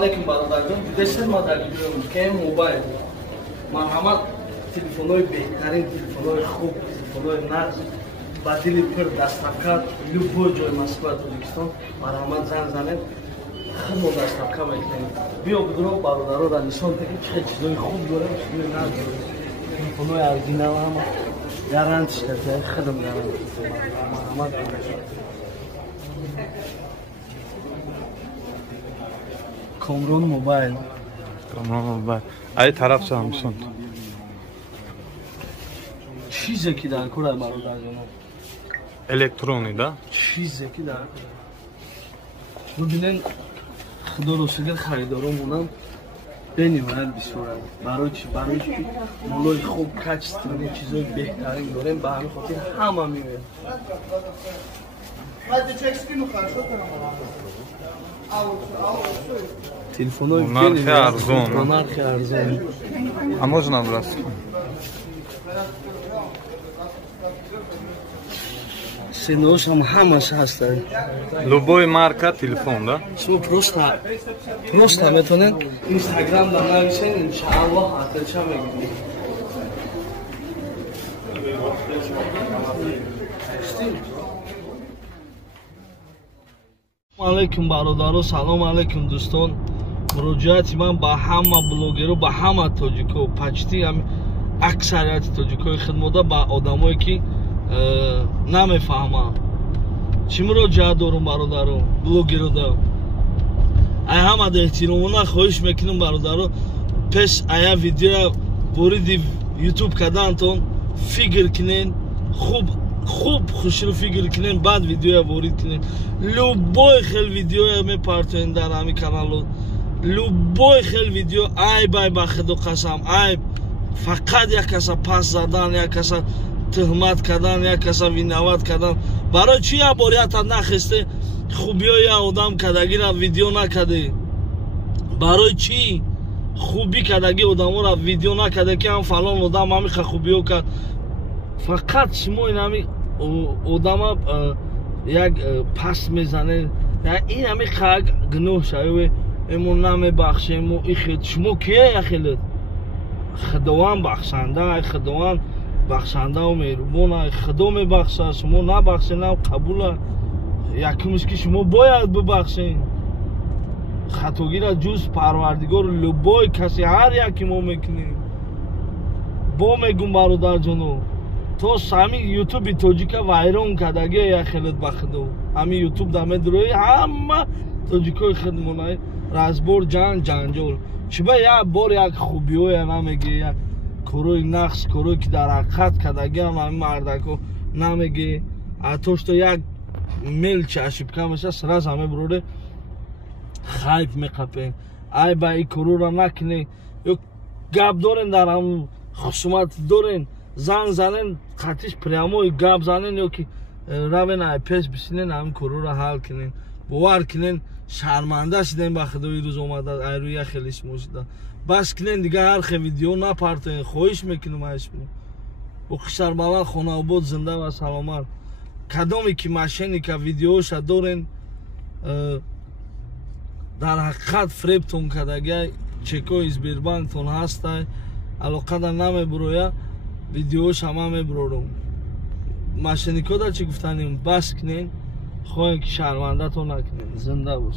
алейкум бародарjon. Дидесиз ма дар видеом Kem Mobile марҳамат телефонои беҳтарин, телефонои хуб, телефонои нағз ба дили пир дастравка любой ҷои Москва, Тоҷикистон марҳамат занг занед, худмо дастравка мекунем. Биё бидуро бародароро нишон диҳем чӣ чизои хуб дорем, чизои нағз дорем. Телефонои оригинал ҳама гарантиш кардем, худам гарантиш марҳамат. Komron Mobile. Komron Mobile. Ay taraf Samsung. چیزی که در کار برادر جان. الکترونی دا. چیزی که در کار. ببینن خدا رو شکر خریدارمونم بنیمند بسیارند. برای چی مولای خوب کچسترین چیزای بهترین داریم به همین خاطر همه می‌بینیم. Telefonoi Narxi arzon. Narxi arzon. А можно брать? Сенош ham hammasi hastad. Любой марка телефон, да? Шумо просто метонен Instagramda навишен, иншааллоҳ атача мегирем. Алейкум бародаро, салом алейкум дӯстон. Муроҷиати ман ба ҳама блогеру, ба ҳама тоҷико, почти аксарияти тоҷикои хидмота ба одамое ки намефаҳмам. Чӣ муроҷиат дорум бародаро, блогерода? Ай ҳамада эҳтиромона хоҳиш мекунам бародаро, пеш ая видеоя вориди YouTube кардантон фикр кунен, хуб хушрӯ фикр кунен, баъд видеоя ворид кунен. Любой хел видеоя мепартоен дар ҳамин канало. Любой хел видео айб ба худо қасам, айб фақат як каса пас задан, як каса тӯҳмат кардан, як каса виноват кардан. Барои чӣ як бор ята нахесте хубиёи як одам кардагиро видео накарде? Барои чӣ хубӣ кардаги одаморо видео накарде ки ҳам фалон одам ҳамиқа хубиё кард? Фақат шумо ин ҳами одама як пас мезанед, ин ҳамиқа як гуноҳ шаве, мо намебахшем, мо ихед. Шумо кие яхелед? Худованд бахшанда, худованд бахшандау меҳрубон, худо мебахшад, шумо набахшенам қабула. Якумш ки шумо бояд бибахшен. Хатогира ҷуз Парвардигор любой каси ҳар яки мо мекунем. Бо мегум бародарҷоно, то ҳамин ютуби тоҷика вайрон кардаги яхелед ба худо. Ҳамин ютуб дамедрои ҳама тоҷикои хидмонаи разбор ҷанҷол. Чиба як бор як хубиёя намеге, як корои нақс, корое ки дар ҳақиқат кардаги ҳамин мардако намеге. ҳатто што як мелчи ошибка меша, сраз ҳаме бироре хайп меқапен. Ай ба ин корора накунед. ё гап дорен дар ҳамн хусумат дорен, занг занен, қатиш прямои гап занен, ё ки равен ай пеш бисинен, ҳамин корора ҳал кунен. Бовар кунен, шарманда шидем ба худо ин рӯз омада, ай рӯи як хеле шумо шуда. Бас кунен дига ҳар хел видео напартоен, хоҳиш мекунам аз шумо. Ухшарбаланд Хонаобод зинда ва саломат. Кадоме ки машиника видеоша дорен, дар ҳақиқат фрептон кардаги чекои Сбербанктон ҳастай, алоқада намебироя, видеоша ма мебирорум. Машиникода чӣ гуфтанем? Бас кунен, хоҳем ки шармандатон накунен. Зинда бош.